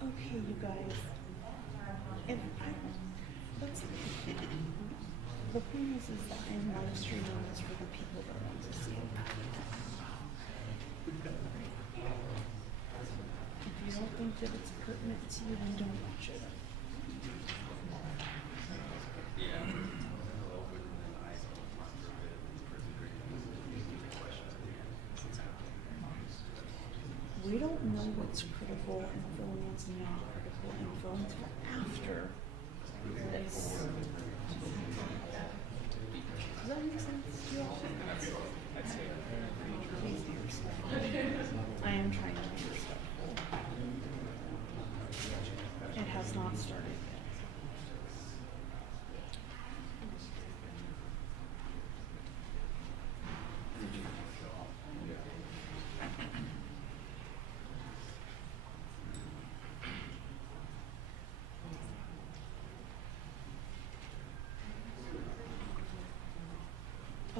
Okay, you guys. If I, let's, the point is that I am live streaming this for the people that want to see it. If you don't think that it's pertinent to you, then don't watch it. We don't know what's critical info and what's not critical info until after this. Does that make sense to you all? Please be respectful. I am trying to be respectful. It has not started yet.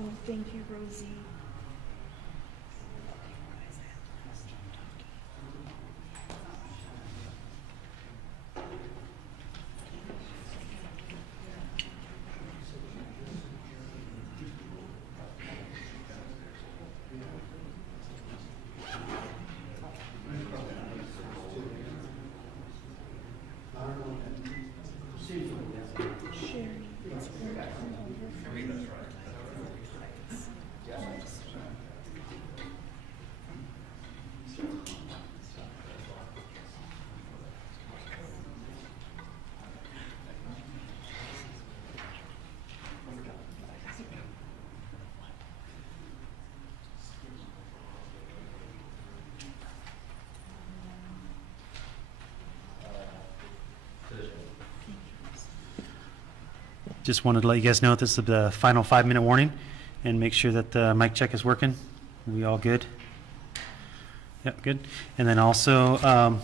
Oh, thank you, Rosie. Sherry, it's going to come over for me. Just wanted to let you guys know this is the final 5-minute warning and make sure that the mic check is working. We all good? Yep, good. And then also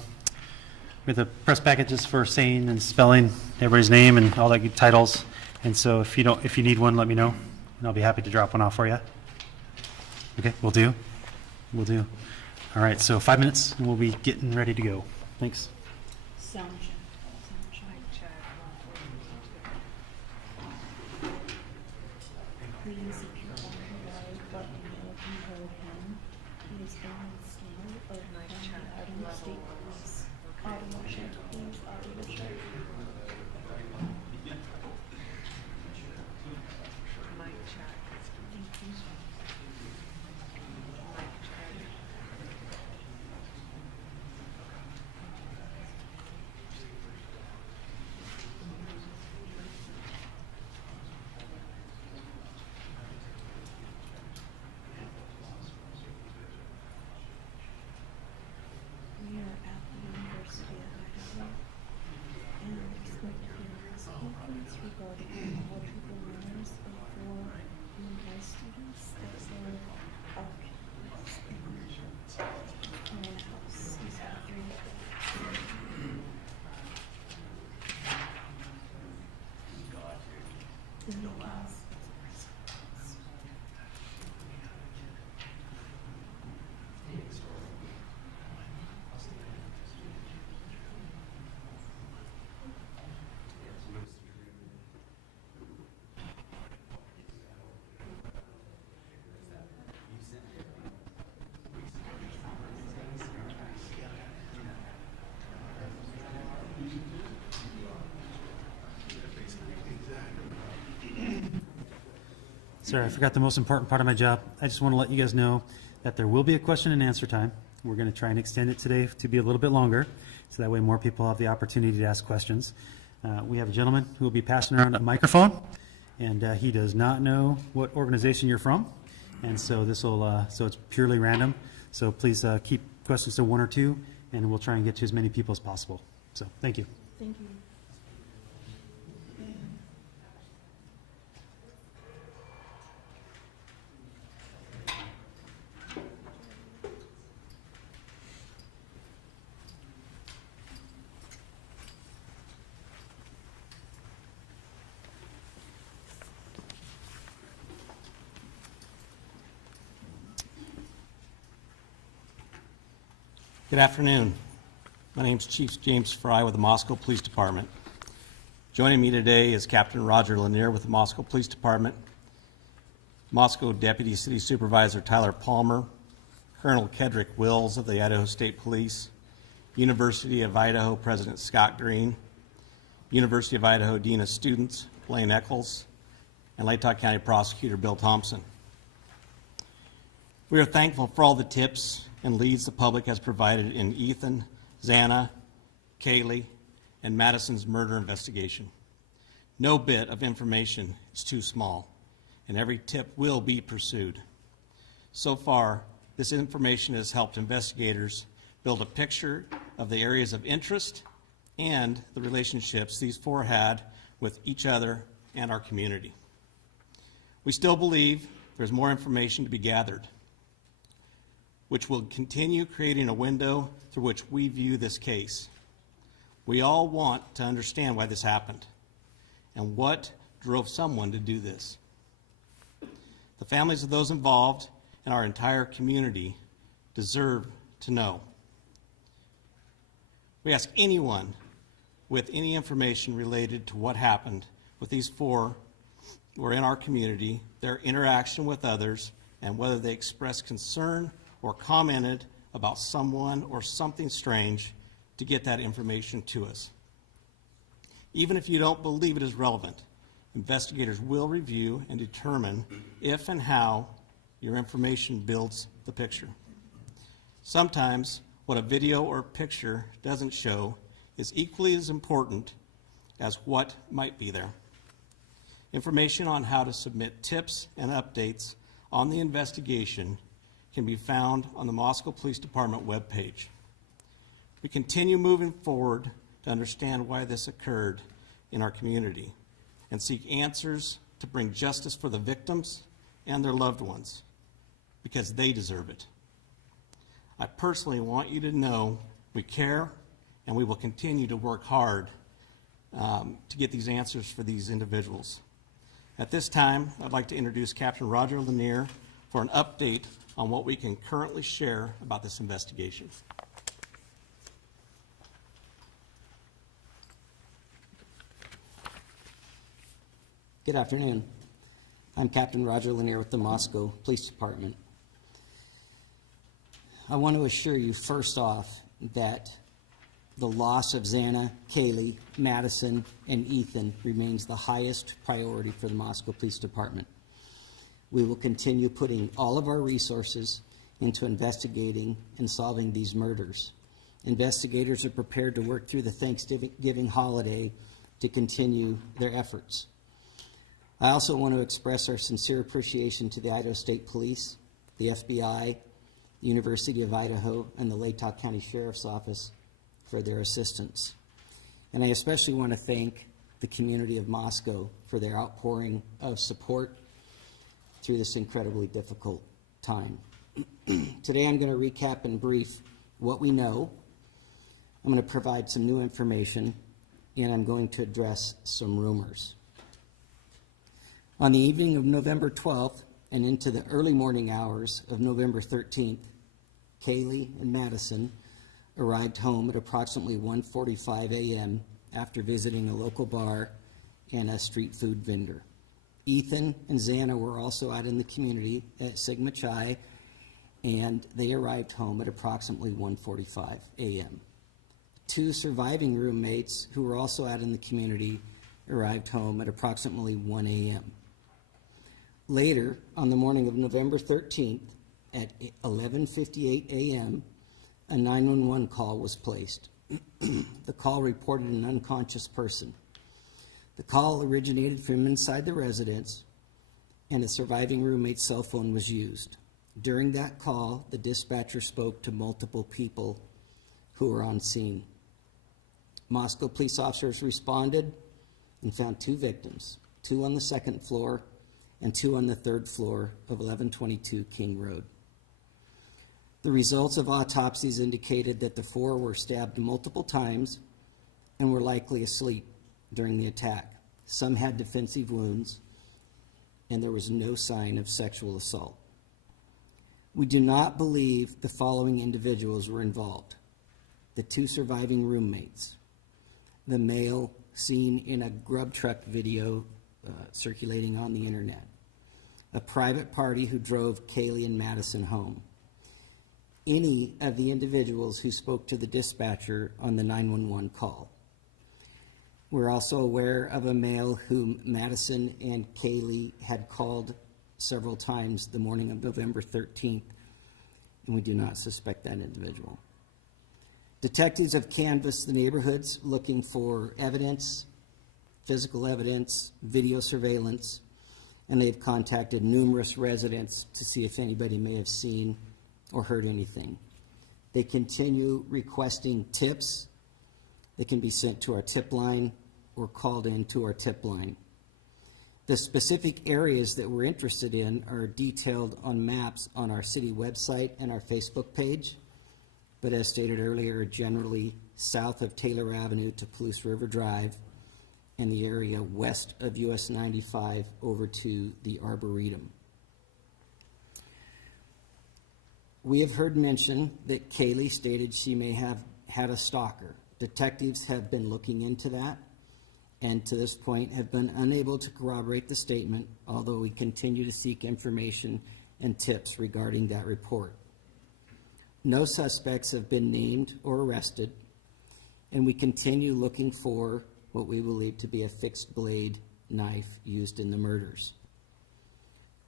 with the press packages for saying and spelling everybody's name and all that good titles. And so if you need one, let me know and I'll be happy to drop one off for you. Okay, we'll do. All right, so 5 minutes and we'll be getting ready to go. Thanks. Sound check. Please, if you're on the live button, if you heard him, he is on the stand of Idaho State Police. Audio check, please, audio check. Mic check. Thank you. Mic check. We are at the University of Idaho, and it's going to be a press conference regarding eligible learners of four UI students that were occupied in a house. He's got three. The meetings. Sorry, I forgot the most important part of my job. I just want to let you guys know that there will be a question and answer time. We're going to try and extend it today to be a little bit longer, so that way more people have the opportunity to ask questions. We have a gentleman who will be passing around a microphone, and he does not know what organization you're from, and so so it's purely random. So please keep questions to 1 or 2, and we'll try and get to as many people as possible. So thank you. Thank you. Good afternoon. My name's Chief James Fry with the Moscow Police Department. Joining me today is Captain Roger Lanier with the Moscow Police Department, Moscow Deputy City Supervisor Tyler Palmer, Colonel Kedrick Wills of the Idaho State Police, University of Idaho President Scott Green, University of Idaho Dean of Students Blaine Eccles, and Latah County Prosecutor Bill Thompson. We are thankful for all the tips and leads the public has provided in Ethan, Xana, Kaylee, and Madison's murder investigation. No bit of information is too small, and every tip will be pursued. So far, this information has helped investigators build a picture of the areas of interest and the relationships these four had with each other and our community. We still believe there's more information to be gathered, which will continue creating a window through which we view this case. We all want to understand why this happened and what drove someone to do this. The families of those involved and our entire community deserve to know. We ask anyone with any information related to what happened with these four who are in our community, their interaction with others, and whether they expressed concern or commented about someone or something strange, to get that information to us. Even if you don't believe it is relevant, investigators will review and determine if and how your information builds the picture. Sometimes what a video or picture doesn't show is equally as important as what might be there. Information on how to submit tips and updates on the investigation can be found on the Moscow Police Department webpage. We continue moving forward to understand why this occurred in our community and seek answers to bring justice for the victims and their loved ones, because they deserve it. I personally want you to know we care, and we will continue to work hard to get these answers for these individuals. At this time, I'd like to introduce Captain Roger Lanier for an update on what we can currently share about this investigation. Good afternoon. I'm Captain Roger Lanier with the Moscow Police Department. I want to assure you first off that the loss of Xana, Kaylee, Madison, and Ethan remains the highest priority for the Moscow Police Department. We will continue putting all of our resources into investigating and solving these murders. Investigators are prepared to work through the Thanksgiving holiday to continue their efforts. I also want to express our sincere appreciation to the Idaho State Police, the FBI, the University of Idaho, and the Latah County Sheriff's Office for their assistance. And I especially want to thank the community of Moscow for their outpouring of support through this incredibly difficult time. Today I'm going to recap in brief what we know. I'm going to provide some new information, and I'm going to address some rumors. On the evening of November 12th and into the early morning hours of November 13th, Kaylee and Madison arrived home at approximately 1:45 a.m. after visiting a local bar and a street food vendor. Ethan and Xana were also out in the community at Sigma Chi, and they arrived home at approximately 1:45 a.m. Two surviving roommates who were also out in the community arrived home at approximately 1 a.m. Later, on the morning of November 13th, at 11:58 a.m., a 911 call was placed. The call reported an unconscious person. The call originated from inside the residence, and a surviving roommate's cell phone was used. During that call, the dispatcher spoke to multiple people who were on scene. Moscow police officers responded and found two victims, two on the second floor and two on the third floor of 1122 King Road. The results of autopsies indicated that the four were stabbed multiple times and were likely asleep during the attack. Some had defensive wounds, and there was no sign of sexual assault. We do not believe the following individuals were involved: the 2 surviving roommates, the male seen in a grub truck video circulating on the internet, a private party who drove Kaylee and Madison home, any of the individuals who spoke to the dispatcher on the 911 call. We're also aware of a male whom Madison and Kaylee had called several times the morning of November 13th, and we do not suspect that individual. Detectives have canvassed the neighborhoods looking for evidence, physical evidence, video surveillance, and they've contacted numerous residents to see if anybody may have seen or heard anything. They continue requesting tips that can be sent to our tip line or called in to our tip line. The specific areas that we're interested in are detailed on maps on our city website and our Facebook page, but as stated earlier, generally south of Taylor Avenue to Palouse River Drive and the area west of US 95 over to the Arboretum. We have heard mention that Kaylee stated she may have had a stalker. Detectives have been looking into that and to this point have been unable to corroborate the statement, although we continue to seek information and tips regarding that report. No suspects have been named or arrested, and we continue looking for what we believe to be a fixed blade knife used in the murders.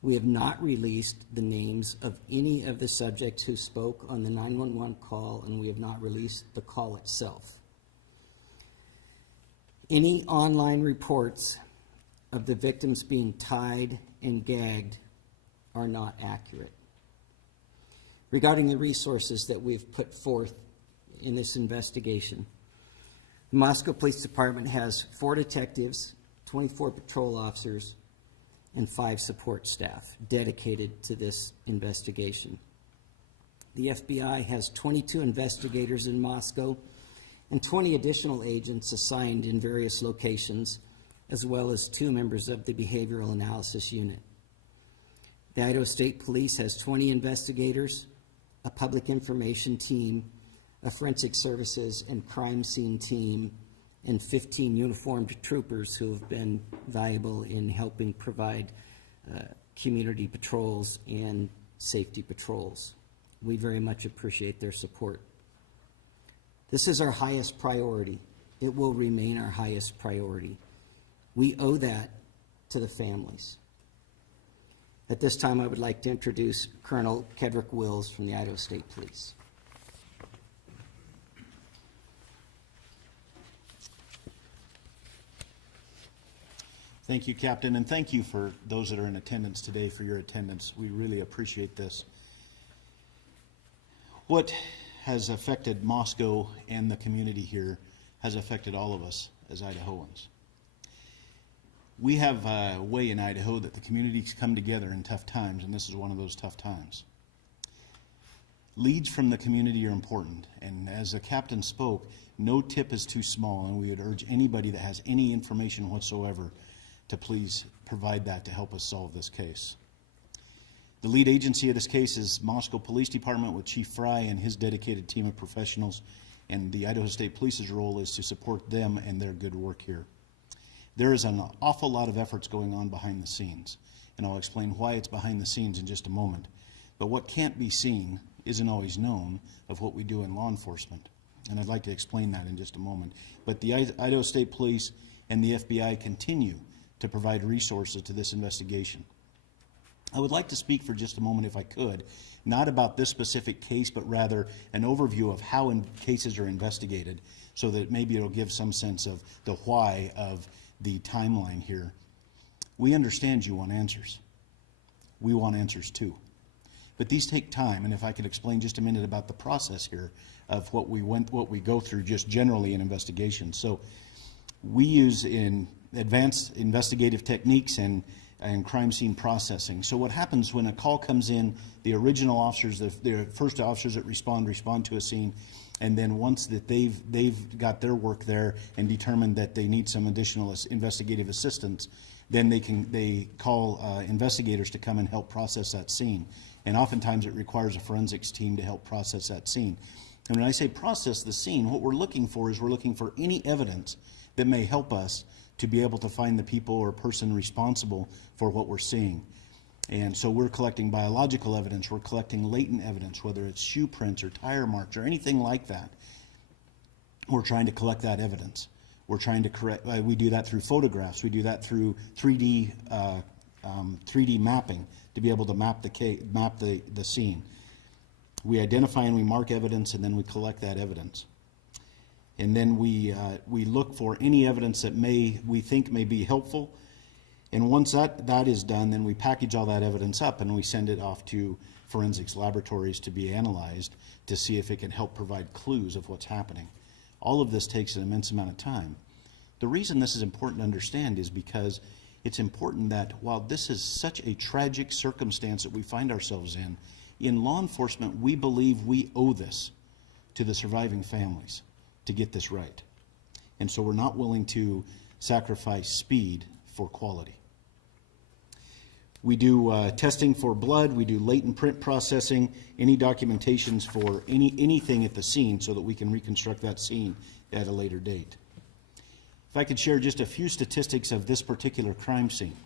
We have not released the names of any of the subjects who spoke on the 911 call, and we have not released the call itself. Any online reports of the victims being tied and gagged are not accurate. Regarding the resources that we've put forth in this investigation, the Moscow Police Department has 4 detectives, 24 patrol officers, and 5 support staff dedicated to this investigation. The FBI has 22 investigators in Moscow and 20 additional agents assigned in various locations, as well as 2 members of the Behavioral Analysis Unit. The Idaho State Police has 20 investigators, a public information team, a forensic services and crime scene team, and 15 uniformed troopers who have been valuable in helping provide community patrols and safety patrols. We very much appreciate their support. This is our highest priority. It will remain our highest priority. We owe that to the families. At this time, I would like to introduce Colonel Kedrick Wills from the Idaho State Police. Thank you, Captain, and thank you for those that are in attendance today for your attendance. We really appreciate this. What has affected Moscow and the community here has affected all of us as Idahoans. We have a way in Idaho that the communities come together in tough times, and this is one of those tough times. Leads from the community are important, and as the captain spoke, no tip is too small, and we would urge anybody that has any information whatsoever to please provide that to help us solve this case. The lead agency of this case is Moscow Police Department with Chief Fry and his dedicated team of professionals, and the Idaho State Police's role is to support them and their good work here. There is an awful lot of efforts going on behind the scenes, and I'll explain why it's behind the scenes in just a moment. But what can't be seen isn't always known of what we do in law enforcement, and I'd like to explain that in just a moment. But the Idaho State Police and the FBI continue to provide resources to this investigation. I would like to speak for just a moment, if I could, not about this specific case, but rather an overview of how cases are investigated, so that maybe it'll give some sense of the why of the timeline here. We understand you want answers. We want answers too. But these take time, and if I could explain just a minute about the process here of what we go through just generally in investigations. So we use in advanced investigative techniques and crime scene processing. So what happens when a call comes in, the original officers, the first officers that respond to a scene, and then once that they've got their work there and determined that they need some additional investigative assistance, then they call investigators to come and help process that scene. And oftentimes it requires a forensics team to help process that scene. And when I say process the scene, what we're looking for is we're looking for any evidence that may help us to be able to find the people or person responsible for what we're seeing. And so we're collecting biological evidence, we're collecting latent evidence, whether it's shoe prints or tire marks or anything like that. We're trying to collect that evidence. We're trying to correct, we do that through photographs, we do that through 3D mapping to be able to map the scene. We identify and we mark evidence, and then we collect that evidence. And then we look for any evidence that we think may be helpful. And once that is done, then we package all that evidence up and we send it off to forensics laboratories to be analyzed to see if it can help provide clues of what's happening. All of this takes an immense amount of time. The reason this is important to understand is because it's important that while this is such a tragic circumstance that we find ourselves in law enforcement, we believe we owe this to the surviving families to get this right. And so we're not willing to sacrifice speed for quality. We do testing for blood, we do latent print processing, any documentations for anything at the scene so that we can reconstruct that scene at a later date. If I could share just a few statistics of this particular crime scene.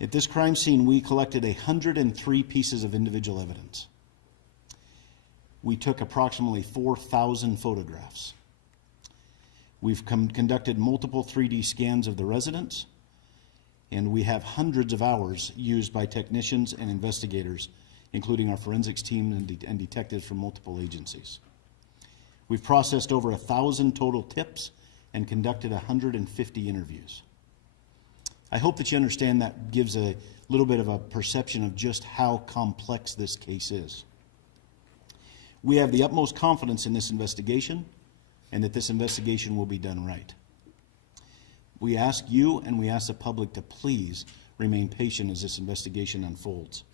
At this crime scene, we collected 103 pieces of individual evidence. We took approximately 4,000 photographs. We've conducted multiple 3D scans of the residence, and we have hundreds of hours used by technicians and investigators, including our forensics team and detectives from multiple agencies. We've processed over 1,000 total tips and conducted 150 interviews. I hope that you understand that gives a little bit of a perception of just how complex this case is. We have the utmost confidence in this investigation and that this investigation will be done right. We ask you and we ask the public to please remain patient as this investigation unfolds.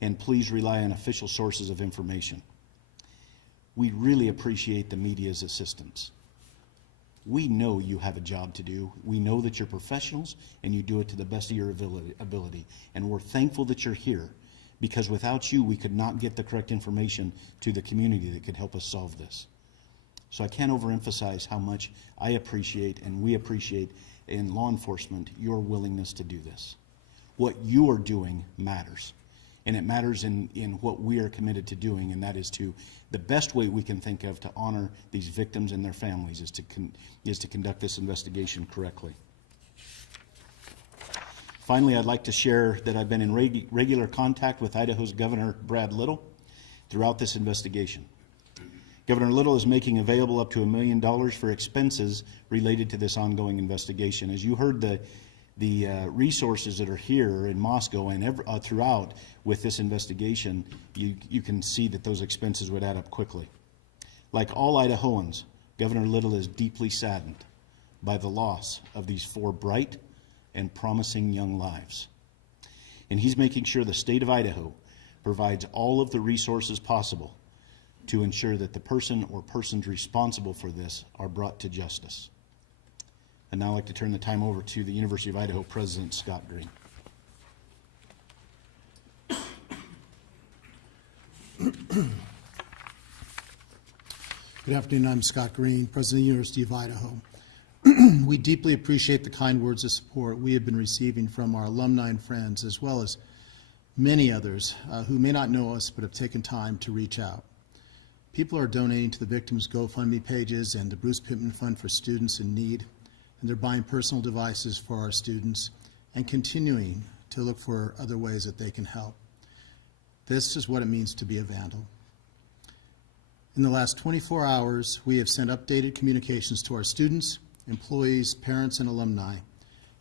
And please rely on official sources of information. We really appreciate the media's assistance. We know you have a job to do. We know that you're professionals and you do it to the best of your ability. And we're thankful that you're here, because without you, we could not get the correct information to the community that could help us solve this. So I can't overemphasize how much I appreciate and we appreciate in law enforcement your willingness to do this. What you are doing matters. And it matters in what we are committed to doing, and that is to the best way we can think of to honor these victims and their families is to conduct this investigation correctly. Finally, I'd like to share that I've been in regular contact with Idaho's Governor Brad Little throughout this investigation. Governor Little is making available up to $1 million for expenses related to this ongoing investigation. As you heard, the resources that are here in Moscow and throughout with this investigation, you can see that those expenses would add up quickly. Like all Idahoans, Governor Little is deeply saddened by the loss of these 4 bright and promising young lives. And he's making sure the state of Idaho provides all of the resources possible to ensure that the person or persons responsible for this are brought to justice. And now I'd like to turn the time over to the University of Idaho President Scott Green. Good afternoon, I'm Scott Green, President of the University of Idaho. We deeply appreciate the kind words of support we have been receiving from our alumni and friends, as well as many others who may not know us but have taken time to reach out. People are donating to the victims' GoFundMe pages and the Bruce Pittman Fund for Students in Need, and they're buying personal devices for our students and continuing to look for other ways that they can help. This is what it means to be a vandal. In the last 24 hours, we have sent updated communications to our students, employees, parents, and alumni.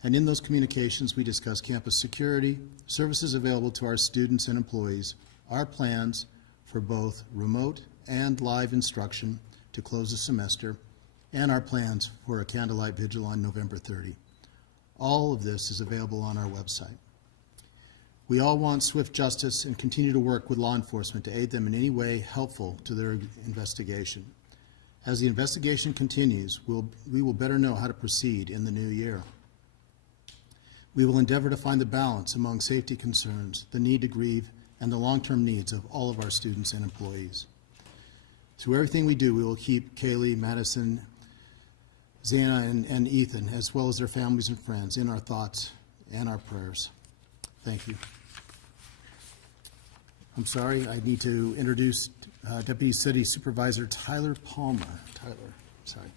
And in those communications, we discuss campus security, services available to our students and employees, our plans for both remote and live instruction to close the semester, and our plans for a candlelight vigil on November 30. All of this is available on our website. We all want swift justice and continue to work with law enforcement to aid them in any way helpful to their investigation. As the investigation continues, we will better know how to proceed in the new year. We will endeavor to find the balance among safety concerns, the need to grieve, and the long-term needs of all of our students and employees. Through everything we do, we will keep Kaylee, Madison, Xana, and Ethan, as well as their families and friends, in our thoughts and our prayers. Thank you. I'm sorry, I need to introduce Deputy City Supervisor Tyler Palmer. Tyler, sorry.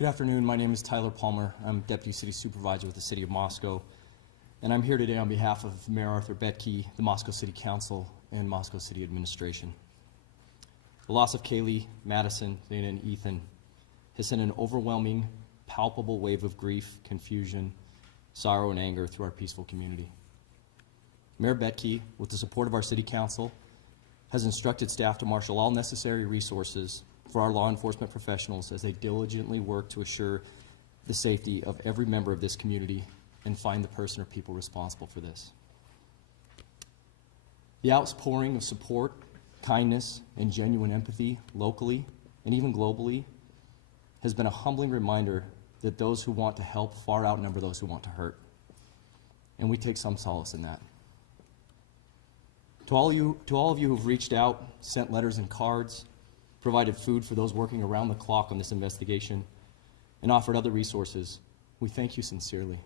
Good afternoon. My name is Tyler Palmer. I'm Deputy City Supervisor with the City of Moscow, and I'm here today on behalf of Mayor Arthur Betke, the Moscow City Council, and Moscow City Administration. The loss of Kaylee, Madison, Xana, and Ethan has sent an overwhelming, palpable wave of grief, confusion, sorrow, and anger through our peaceful community. Mayor Betke, with the support of our City Council, has instructed staff to marshal all necessary resources for our law enforcement professionals as they diligently work to assure the safety of every member of this community and find the person or people responsible for this. The outpouring of support, kindness, and genuine empathy locally and even globally has been a humbling reminder that those who want to help far outnumber those who want to hurt. And we take some solace in that. To all of you who've reached out, sent letters and cards, provided food for those working around the clock on this investigation, and offered other resources, we thank you sincerely.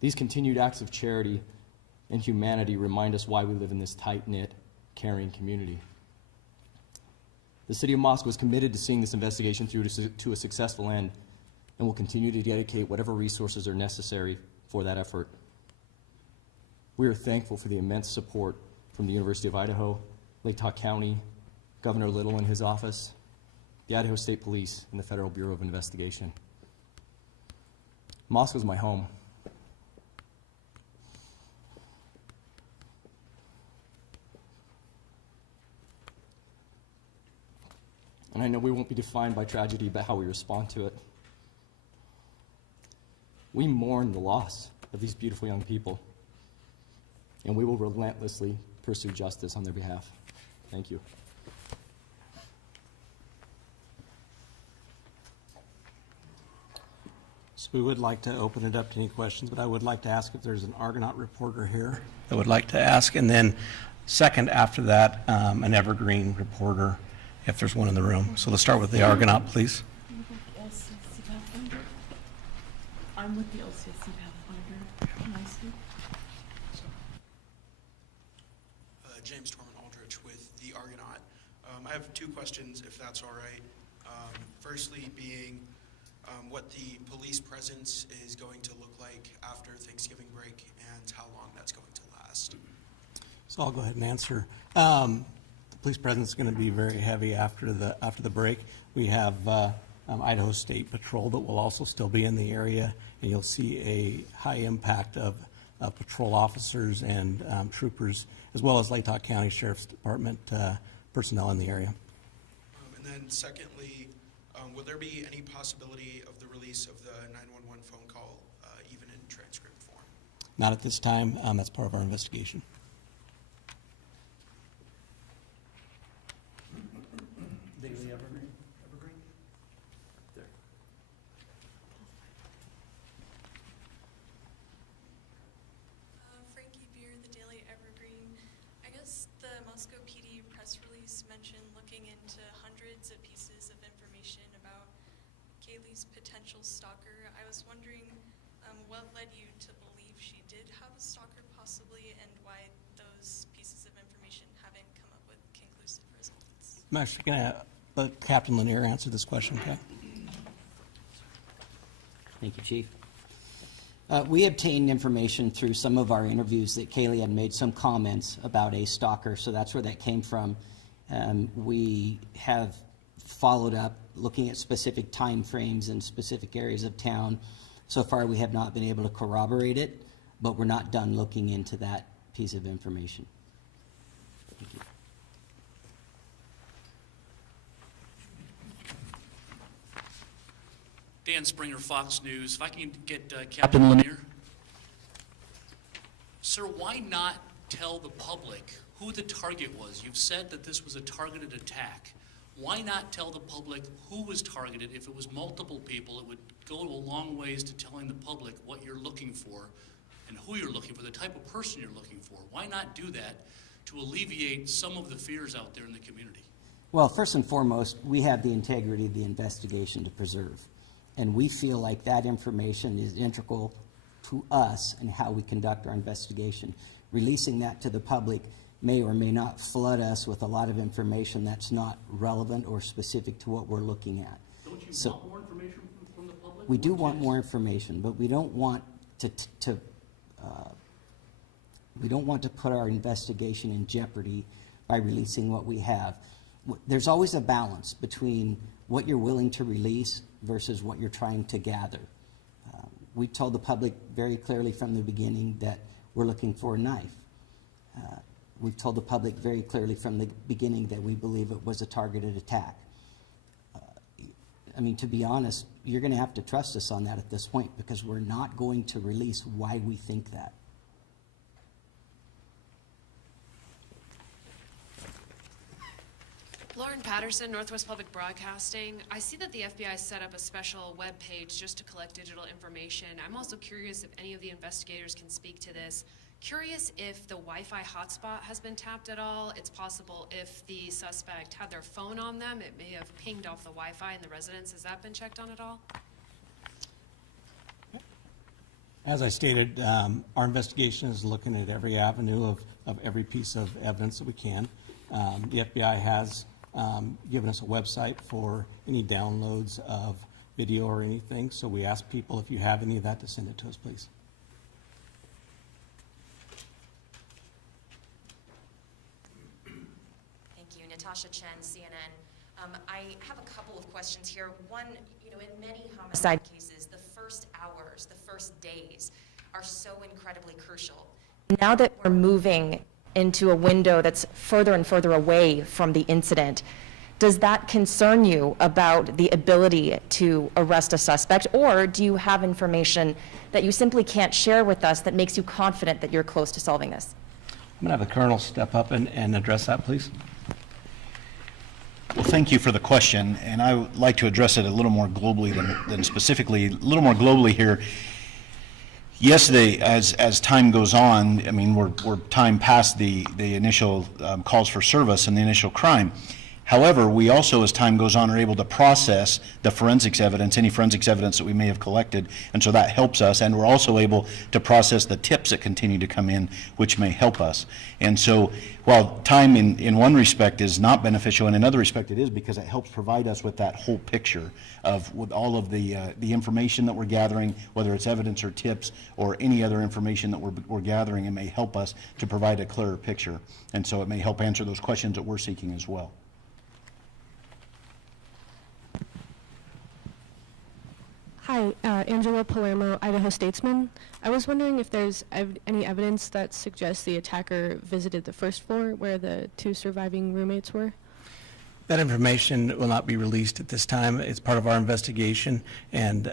These continued acts of charity and humanity remind us why we live in this tight-knit, caring community. The City of Moscow is committed to seeing this investigation through to a successful end and will continue to dedicate whatever resources are necessary for that effort. We are thankful for the immense support from the University of Idaho, Lake Tahoe County, Governor Little and his office, the Idaho State Police, and the Federal Bureau of Investigation. Moscow's my home. And I know we won't be defined by tragedy, but how we respond to it. We mourn the loss of these beautiful young people, and we will relentlessly pursue justice on their behalf. Thank you. So we would like to open it up to any questions, but I would like to ask if there's an Argonaut reporter here that would like to ask, and then second after that, an Evergreen reporter, if there's one in the room. So let's start with the Argonaut, please. LCSC Pathfinder. I'm with the LCSC Pathfinder. Can I speak? James Torman Aldrich with the Argonaut. I have two questions, if that's all right. Firstly being what the police presence is going to look like after Thanksgiving break and how long that's going to last. So I'll go ahead and answer. The police presence is going to be very heavy after the break. We have Idaho State Patrol that will also still be in the area, and you'll see a high impact of patrol officers and troopers, as well as Lake Tahoe County Sheriff's Department personnel in the area. And then secondly, will there be any possibility of the release of the 911 phone call, even in transcript form? Not at this time. That's part of our investigation. Daily Evergreen? There. Frankie Beer, the Daily Evergreen. I guess the Moscow PD press release mentioned looking into hundreds of pieces of information about Kaylee's potential stalker. I was wondering what led you to believe she did have a stalker possibly, and why those pieces of information haven't come up with conclusive results. I'm actually going to let Captain Lanier answer this question, okay? Thank you, Chief. We obtained information through some of our interviews that Kaylee had made some comments about a stalker, so that's where that came from. We have followed up looking at specific time frames in specific areas of town. So far, we have not been able to corroborate it, but we're not done looking into that piece of information. Thank you. Dan Springer, Fox News. If I can get Captain Lanier. Sir, why not tell the public who the target was? You've said that this was a targeted attack. Why not tell the public who was targeted? If it was multiple people, it would go a long ways to telling the public what you're looking for and who you're looking for, the type of person you're looking for. Why not do that to alleviate some of the fears out there in the community? Well, first and foremost, we have the integrity of the investigation to preserve. And we feel like that information is integral to us and how we conduct our investigation. Releasing that to the public may or may not flood us with a lot of information that's not relevant or specific to what we're looking at. Don't you So want more information from the public? we do want more information, but we don't want to put our investigation in jeopardy by releasing what we have. There's always a balance between what you're willing to release versus what you're trying to gather. We told the public very clearly from the beginning that we're looking for a knife. We've told the public very clearly from the beginning that we believe it was a targeted attack. I mean, to be honest, you're going to have to trust us on that at this point, because we're not going to release why we think that. Lauren Patterson, Northwest Public Broadcasting. I see that the FBI set up a special web page just to collect digital information. I'm also curious if any of the investigators can speak to this. Curious if the Wi-Fi hotspot has been tapped at all. It's possible if the suspect had their phone on them, it may have pinged off the Wi-Fi in the residence. Has that been checked on at all? As I stated, our investigation is looking at every avenue of every piece of evidence that we can. The FBI has given us a website for any downloads of video or anything, so we ask people, if you have any of that, to send it to us, please. Thank you. Natasha Chen, CNN. I have a couple of questions here. One, in many homicide cases, the first hours, the first days are so incredibly crucial. Now that we're moving into a window that's further and further away from the incident, does that concern you about the ability to arrest a suspect, or do you have information that you simply can't share with us that makes you confident that you're close to solving this? I'm going to have the Colonel step up and address that, please. Well, thank you for the question, and I would like to address it a little more globally than specifically. A little more globally here. Yesterday, as time goes on, I mean, we're time past the initial calls for service and the initial crime. However, we also, as time goes on, are able to process the forensics evidence, any forensics evidence that we may have collected, and so that helps us. And we're also able to process the tips that continue to come in, which may help us. And so, while time in one respect is not beneficial, in another respect it is, because it helps provide us with that whole picture of with all of the information that we're gathering, whether it's evidence or tips or any other information that we're gathering. It may help us to provide a clearer picture, and so it may help answer those questions that we're seeking as well. Hi, Angela Palermo, Idaho Statesman. I was wondering if there's any evidence that suggests the attacker visited the first floor where the two surviving roommates were? That information will not be released at this time. It's part of our investigation, and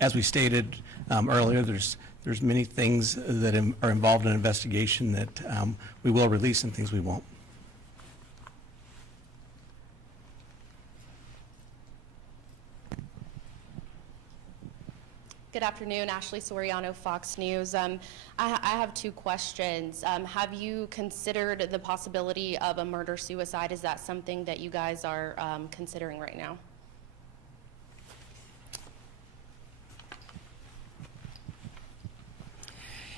as we stated earlier, there's many things that are involved in an investigation that we will release and things we won't. Good afternoon, Ashley Soriano, Fox News. I have two questions. Have you considered the possibility of a murder-suicide? Is that something that you guys are considering right now?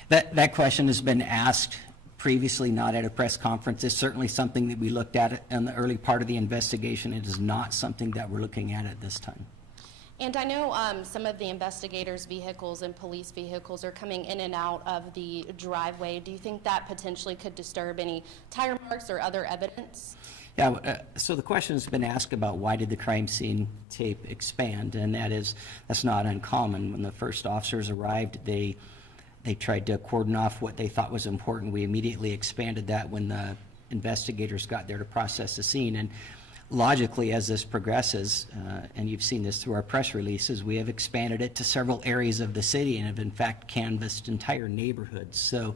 That question has been asked previously, not at a press conference. It's certainly something that we looked at in the early part of the investigation. It is not something that we're looking at this time. And I know some of the investigators' vehicles and police vehicles are coming in and out of the driveway. Do you think that potentially could disturb any tire marks or other evidence? Yeah, so the question has been asked about why did the crime scene tape expand, and that's not uncommon. When the first officers arrived, they tried to cordon off what they thought was important. We immediately expanded that when the investigators got there to process the scene. And logically, as this progresses, and you've seen this through our press releases, we have expanded it to several areas of the city and have in fact canvassed entire neighborhoods. So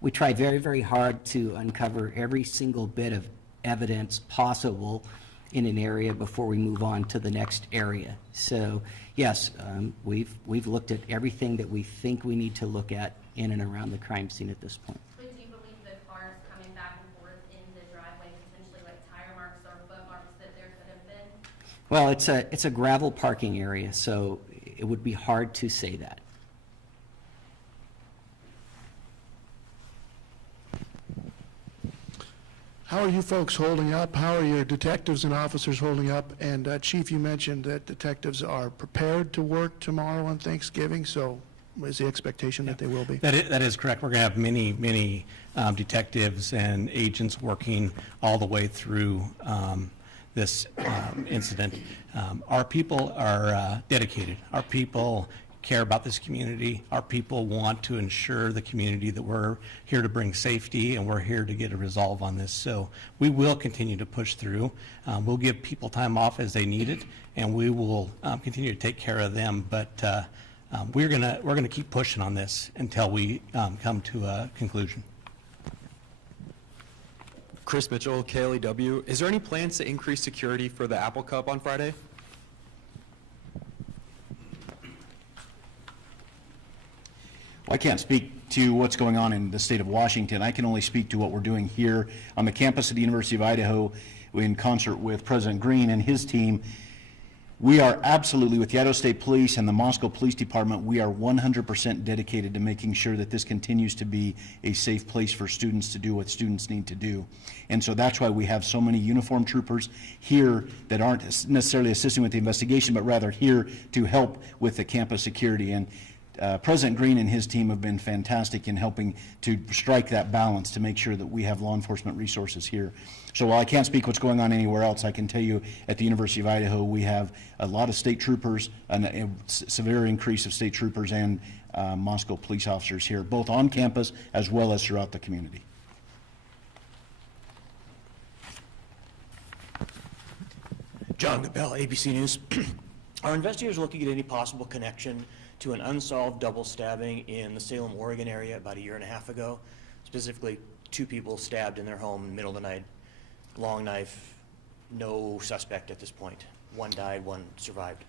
we try very, very hard to uncover every single bit of evidence possible in an area before we move on to the next area. So, yes, we've looked at everything that we think we need to look at in and around the crime scene at this point. But do you believe the cars coming back and forth in the driveway, potentially like tire marks or foot marks that there could have been? Well, it's a gravel parking area, so it would be hard to say that. How are you folks holding up? How are your detectives and officers holding up? And Chief, you mentioned that detectives are prepared to work tomorrow on Thanksgiving, so is the expectation that they will be? That is correct. We're going to have many detectives and agents working all the way through this incident. Our people are dedicated. Our people care about this community. Our people want to ensure the community that we're here to bring safety and we're here to get a resolve on this. So we will continue to push through. We'll give people time off as they need it, and we will continue to take care of them. But we're gonna keep pushing on this until we come to a conclusion. Chris Mitchell, KLEW. Is there any plans to increase security for the Apple Cup on Friday? I can't speak to what's going on in the state of Washington. I can only speak to what we're doing here on the campus of the University of Idaho in concert with President Green and his team. We are absolutely, with the Idaho State Police and the Moscow Police Department, we are 100% dedicated to making sure that this continues to be a safe place for students to do what students need to do. And so that's why we have so many uniformed troopers here that aren't necessarily assisting with the investigation, but rather here to help with the campus security. And President Green and his team have been fantastic in helping to strike that balance to make sure that we have law enforcement resources here. So while I can't speak what's going on anywhere else, I can tell you at the University of Idaho we have a lot of state troopers, a severe increase of state troopers and Moscow police officers here, both on campus as well as throughout the community. John Gabell, ABC News. Are investigators looking at any possible connection to an unsolved double stabbing in the Salem, Oregon area about a year and a half ago? Specifically, 2 people stabbed in their home in the middle of the night, long knife, no suspect at this point. One died, one survived.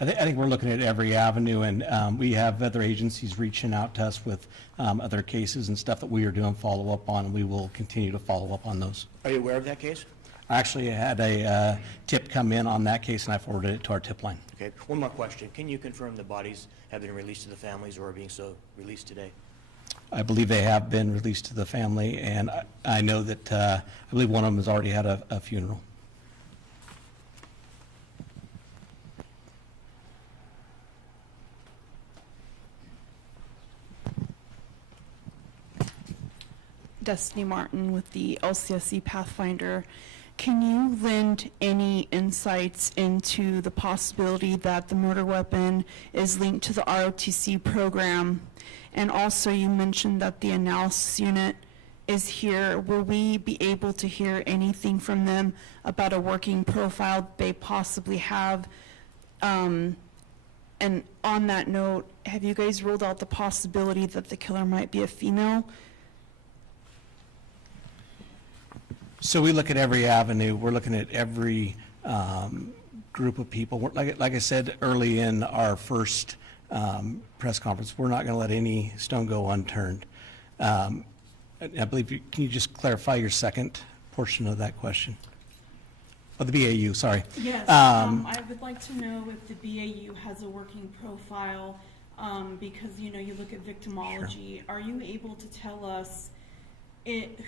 I think we're looking at every avenue, and we have other agencies reaching out to us with other cases and stuff that we are doing follow-up on, and we will continue to follow up on those. Are you aware of that case? I actually had a tip come in on that case, and I forwarded it to our tip line. Okay, one more question. Can you confirm the bodies have been released to the families or are being so released today? I believe they have been released to the family, and I know that I believe one of them has already had a funeral. Destiny Martin with the LCSC Pathfinder. Can you lend any insights into the possibility that the murder weapon is linked to the ROTC program? And also you mentioned that the analysis unit is here. Will we be able to hear anything from them about a working profile they possibly have? And on that note, have you guys ruled out the possibility that the killer might be a female? So we look at every avenue. We're looking at every group of people. Like I said early in our first press conference, we're not going to let any stone go unturned. I believe can you just clarify your second portion of that question? Oh, the BAU, sorry. Yes, I would like to know if the BAU has a working profile because, you know, you look at victimology. Sure. Are you able to tell us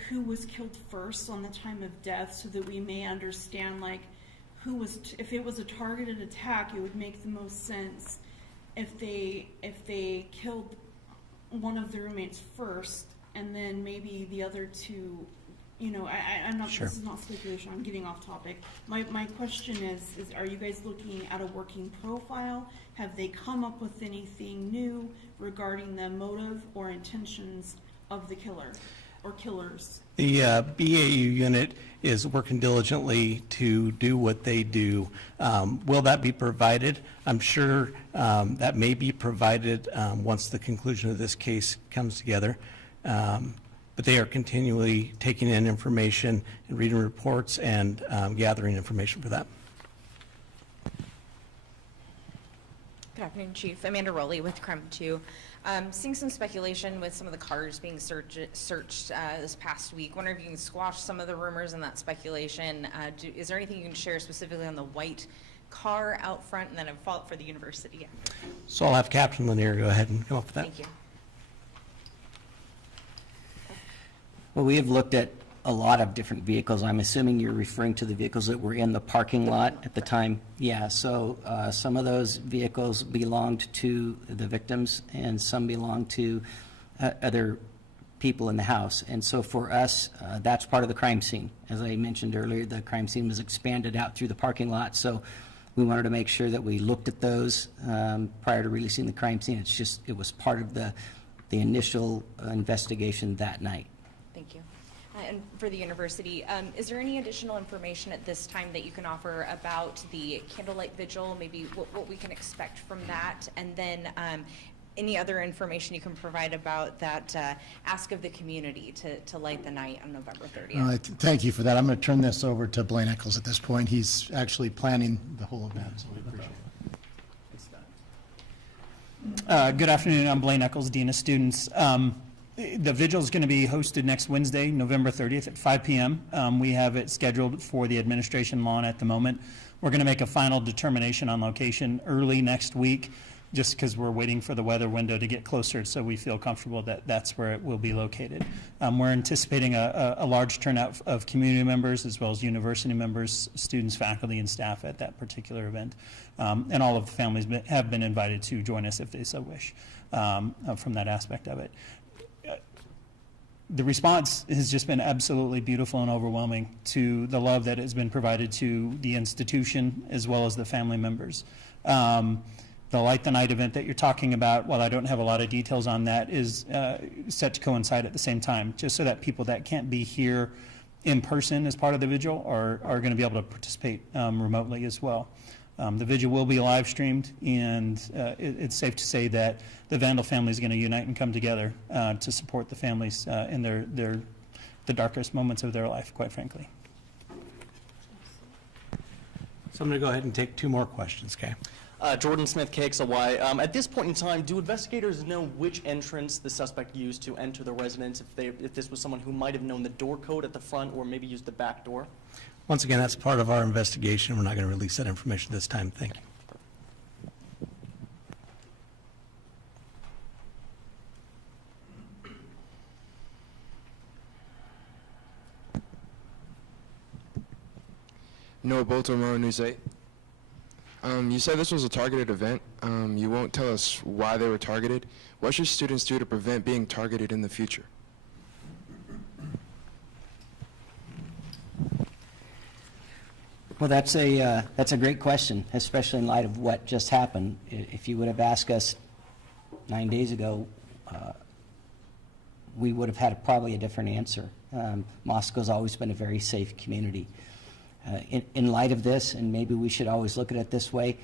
who was killed first on the time of death so that we may understand, like, who was, if it was a targeted attack, it would make the most sense if they killed one of the roommates first and then maybe the other two, you know, I'm not, sure. This is not speculation, I'm getting off topic. My question is are you guys looking at a working profile? Have they come up with anything new regarding the motive or intentions of the killer or killers? The BAU unit is working diligently to do what they do. Will that be provided? I'm sure that may be provided once the conclusion of this case comes together. but they are continually taking in information and reading reports and gathering information for that. Good afternoon, Chief. Amanda Rowley with KREM 2. Seeing some speculation with some of the cars being searched this past week. Wondering if you can squash some of the rumors and that speculation. Is there anything you can share specifically on the white car out front, and then a follow-up for the university? So I'll have Captain Lanier go ahead and come up with that. Thank you. Well, we have looked at a lot of different vehicles. I'm assuming you're referring to the vehicles that were in the parking lot at the time. Yeah, so some of those vehicles belonged to the victims and some belonged to other people in the house. And so for us, that's part of the crime scene. As I mentioned earlier, the crime scene was expanded out through the parking lot. So we wanted to make sure that we looked at those prior to releasing the crime scene. It was part of the initial investigation that night. Thank you. And for the university, is there any additional information at this time that you can offer about the candlelight vigil, maybe what we can expect from that, and then any other information you can provide about that ask of the community to light the night on November 30th? Thank you for that. I'm going to turn this over to Blaine Eccles at this point. He's actually planning the whole event, so we appreciate it. Good afternoon. I'm Blaine Eccles, Dean of Students. The vigil is going to be hosted next Wednesday, November 30th at 5 p.m. We have it scheduled for the administration lawn at the moment. We're going to make a final determination on location early next week, just because we're waiting for the weather window to get closer, so we feel comfortable that that's where it will be located. We're anticipating a large turnout of community members as well as university members, students, faculty, and staff at that particular event. And all of the families have been invited to join us if they so wish from that aspect of it. The response has just been absolutely beautiful and overwhelming to the love that has been provided to the institution as well as the family members. The Light the Night event that you're talking about, while I don't have a lot of details on that, is set to coincide at the same time, just so that people that can't be here in person as part of the vigil are going to be able to participate remotely as well. The vigil will be live streamed, and it's safe to say that the Vandal family is going to unite and come together to support the families in the darkest moments of their life, quite frankly. So I'm going to go ahead and take two more questions, okay? Jordan Smith, KXLY. At this point in time, do investigators know which entrance the suspect used to enter the residence, if this was someone who might have known the door code at the front or maybe used the back door? Once again, that's part of our investigation. We're not going to release that information this time. Thank you. Noah Baltimore, News 8. You said this was a targeted event. You won't tell us why they were targeted. What should students do to prevent being targeted in the future? Well, that's a great question, especially in light of what just happened. If you would have asked us 9 days ago, we would have had probably a different answer. Moscow's always been a very safe community. In light of this, and maybe we should always look at it this way,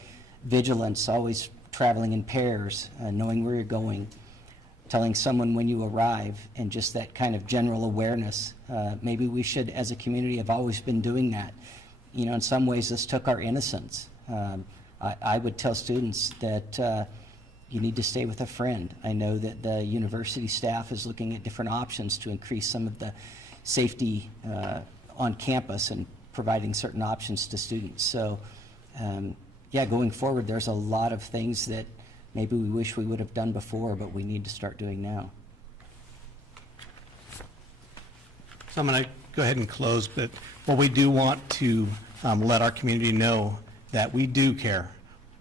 vigilance, always traveling in pairs, knowing where you're going, telling someone when you arrive, and just that kind of general awareness. Maybe we should, as a community, have always been doing that. You know, in some ways, this took our innocence. I would tell students that you need to stay with a friend. I know that the university staff is looking at different options to increase some of the safety on campus and providing certain options to students. So, yeah, going forward, there's a lot of things that maybe we wish we would have done before, but we need to start doing now. So I'm going to go ahead and close, but what we do want to let our community know that we do care.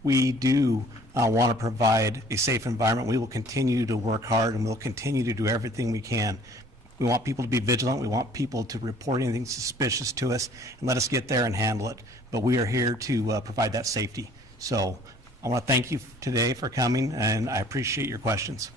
We do want to provide a safe environment. We will continue to work hard, and we'll continue to do everything we can. We want people to be vigilant. We want people to report anything suspicious to us and let us get there and handle it. But we are here to provide that safety. So I want to thank you today for coming, and I appreciate your questions.